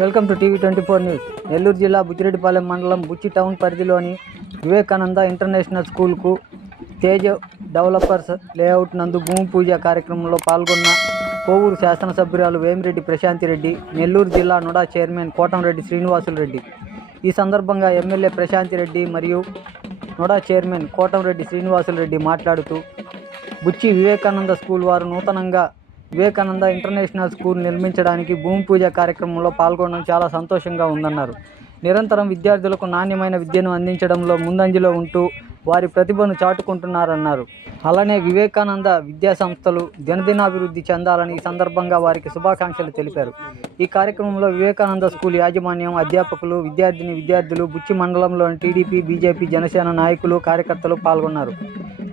Welcome to TV twenty four news. Nellore జిల్లా బుచ్చిరెడ్డిపాలెం మండలం బుచ్చి town పరిధిలోని వివేకానంద ఇంటర్నేషనల్ స్కూల్కు తేజ డెవలపర్స్ లేఅవుట్ నందు భూమి పూజ కార్యక్రమంలో పాల్గొన్న కోవూరు శాసనసభ్యురాలు వేమిరెడ్డి ప్రశాంతి రెడ్డి నెల్లూరు జిల్లా నుడా చైర్మన్ కోటంరెడ్డి శ్రీనివాసులు రెడ్డి ఈ సందర్భంగా ఎమ్మెల్యే ప్రశాంతి రెడ్డి మరియు నుడా చైర్మన్ కోటంరెడ్డి శ్రీనివాసులరెడ్డి మాట్లాడుతూ బుచ్చి వివేకానంద స్కూల్ వారు నూతనంగా వివేకానంద ఇంటర్నేషనల్ స్కూల్ నిర్మించడానికి భూమి పూజ కార్యక్రమంలో పాల్గొనడం చాలా సంతోషంగా ఉందన్నారు. నిరంతరం విద్యార్థులకు నాణ్యమైన విద్యను అందించడంలో ముందంజలో ఉంటూ వారి ప్రతిభను చాటుకుంటున్నారన్నారు. అలానే వివేకానంద విద్యా సంస్థలు దినదినాభివృద్ధి చెందాలని ఈ సందర్భంగా వారికి శుభాకాంక్షలు తెలిపారు. ఈ కార్యక్రమంలో వివేకానంద స్కూల్ యాజమాన్యం అధ్యాపకులు విద్యార్థిని విద్యార్థులు బుచ్చి మండలంలోని టీడీపీ బీజేపీ జనసేన నాయకులు కార్యకర్తలు పాల్గొన్నారు.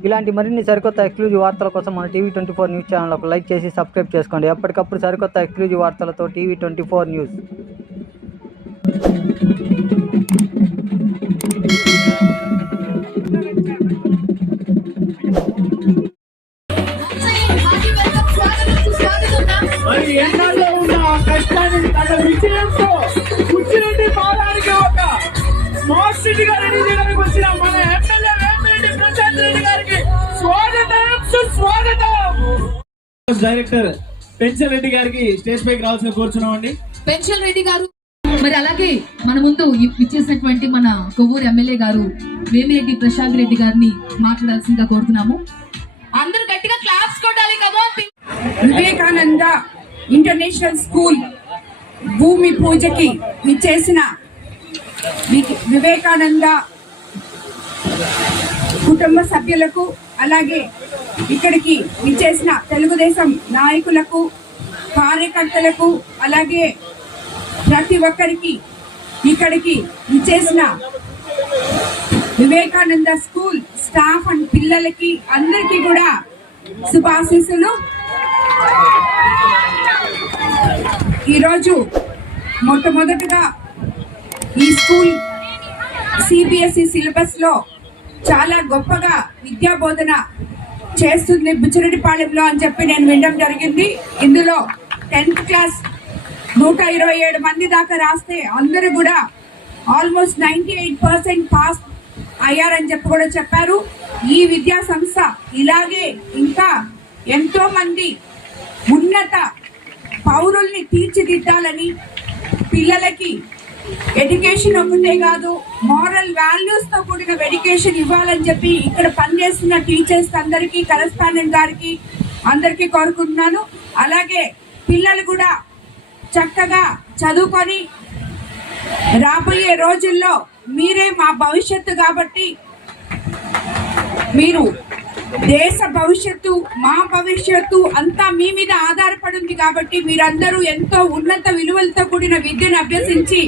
ఇలాంటి మరిన్ని సరికొత్త ఎక్స్క్లూజివ్ వార్తల కోసం మన TV twenty four news channel ఒక లైక్ చేసి సబ్స్క్రైబ్ చేసుకోండి. ఎప్పటికప్పుడు సరికొత్త ఎక్స్క్లూజివ్ వార్తలతో టీవీ ట్వంటీ ఫోర్ న్యూస్. మరి ఎన్నాళ్ళలో ఉన్న కష్టాన్ని తన విజయంతో కూర్చుని ఒక స్మార్ట్ సిటీగా రెడీ చేయడానికి వచ్చిన మన ఎమ్మెల్యే స్వాగతం! డైరెక్టర్ పెన్షన్ రెడ్డి గారికి స్టేజ్ పైకి రావాల్సిన కోరుచున్నామండి. పెన్షన్ రెడ్డి గారు మరి అలాగే మన ముందు ఇచ్చేసినటువంటి మన కొవ్వూరు ఎమ్మెల్యే గారు వేమిరెడ్డి ప్రశాంత్ రెడ్డి గారిని మాట్లాడాల్సిందిగా కోరుతున్నాము. అందరూ గట్టిగా క్లాప్స్ కొట్టాలి కమో వివేకానంద ఇంటర్నేషనల్ స్కూల్ భూమి పూజకి ఇచ్చేసిన వి- వివేకానంద కుటుంబ సభ్యులకు అలాగే ఇక్కడికి ఇచ్చేసిన తెలుగుదేశం నాయకులకు కార్యకర్తలకు అలాగే ప్రతి ఒక్కరికి ఇక్కడికి ఇచ్చేసిన వివేకానంద స్కూల్ స్టాఫ్ అండ్ పిల్లలకి అందరికీ కూడా శుభాశీస్సులు. ఈరోజు మొట్టమొదటగా ఈ స్కూల్ సిబిఎస్ఈ సిలబస్లో చాలా గొప్పగా విద్యా బోధన చేస్తుంది బుచ్చిరెడ్డిపాళెంలో అని చెప్పి నేను వినడం జరిగింది. ఇందులో టెన్త్ క్లాస్ నూట ఇరవై ఏడు మంది దాకా రాస్తే అందరూ కూడా almost ninety eight percent pass అయ్యారని చెప్పి కూడా చెప్పారు. ఈ విద్యా సంస్థ ఇలాగే ఇంకా ఎంతో మంది ఉన్నత పౌరుల్ని తీర్చిదిద్దాలని పిల్లలకి ఎడ్యుకేషన్ ఒకటే కాదు మారల్ వాల్యూస్తో కూడిన ఎడ్యుకేషన్ ఇవ్వాలని చెప్పి ఇక్కడ పనిచేస్తున్న టీచర్స్ అందరికీ కరస్పాండెంట్ గారికి అందరికీ కోరుకుంటున్నాను. అలాగే పిల్లలు కూడా చక్కగా చదువుకొని రాబోయే రోజుల్లో మీరే మా భవిష్యత్తు కాబట్టి మీరు దేశ భవిష్యత్తు మా భవిష్యత్తు అంతా మీ మీద ఆధారపడి ఉంది కాబట్టి మీరందరూ ఎంతో ఉన్నత విలువలతో కూడిన విద్యను అభ్యసించి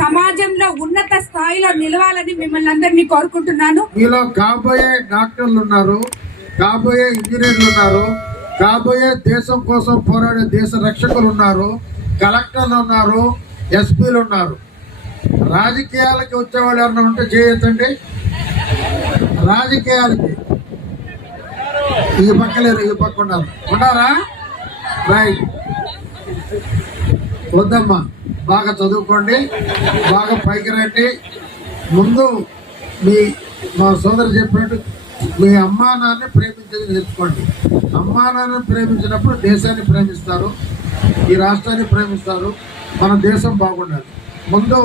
సమాజంలో ఉన్నత స్థాయిలో నిలవాలని మిమ్మల్ని అందరినీ కోరుకుంటున్నాను. మీలో కాబోయే డాక్టర్లు ఉన్నారు కాబోయే ఇంజనీర్లు ఉన్నారు కాబోయే దేశం కోసం పోరాడే దేశ రక్షకులు ఉన్నారు కలెక్టర్లు ఉన్నారు ఎస్పీలు ఉన్నారు. రాజకీయాలకి వచ్చేవాళ్ళు ఎవరైనా ఉంటే చేయొచ్చండి రాజకీయాలకి. ఈ పక్క లేరు ఈ పక్క ఉన్నారు ఉన్నారా రైట్. వద్దమ్మా బాగా చదువుకోండి బాగా పైకి రండి. ముందు మీ మా సోదరు చెప్పినట్టు మీ అమ్మా నాన్న ప్రేమించేది నేర్చుకోండి అమ్మా నాన్న ప్రేమించినప్పుడు దేశాన్ని ప్రేమిస్తారు ఈ రాష్ట్రాన్ని ప్రేమిస్తారు మన దేశం బాగుండాలి. ముందు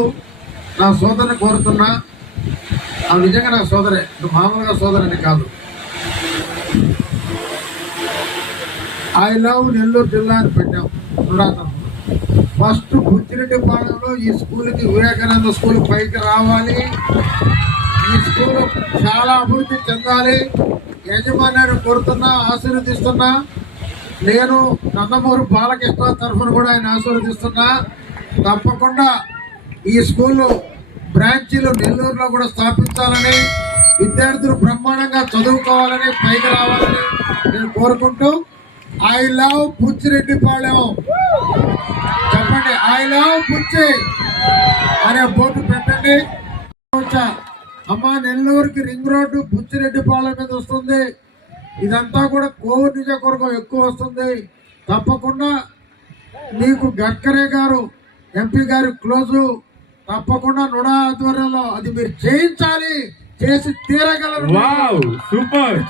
నా సోదరుని కోరుతున్నా ఆ నిజంగా నా సోదరే మామూలుగా సోదరుని కాదు. ఐ లవ్ నెల్లూరు జిల్లా అని పెట్టాం పురాతనం ఫస్ట్ బుచ్చిరెడ్డిపాలెంలో ఈ స్కూల్కి వివేకానంద స్కూల్ పైకి రావాలి. ఈ స్కూల్ చాలా అభివృద్ధి చెందాలి. యజమానిని కోరుతున్నా ఆశీర్వదిస్తున్నా. నేను నందమూరు బాలకృష్ణ తరఫున కూడా ఆయన ఆశీర్వదిస్తున్నా. తప్పకుండా ఈ స్కూల్ బ్రాంచీలు నెల్లూరులో కూడా స్థాపించాలని విద్యార్థులు బ్రహ్మాండంగా చదువుకోవాలని పైకి రావాలని నేను కోరుకుంటూ ఐ లవ్ పుచ్చిరెడ్డిపాళెం చెప్పండి ఐ లవ్ పుచ్చి అనే బోర్డు పెట్టండి. అమ్మ నెల్లూరుకి రింగ్ రోడ్డు బుచ్చిరెడ్డిపాలెం మీద వస్తుంది. ఇదంతా కూడా కోవిడ్ నియోజకవర్గం ఎక్కువ వస్తుంది. తప్పకుండా మీకు గడ్కరే గారు ఎంపీ గారు క్లోజు. తప్పకుండా నుడా ఆధ్వర్యంలో అది మీరు చేయించాలి. చేసి తీరగలరు వావ్ సూపర్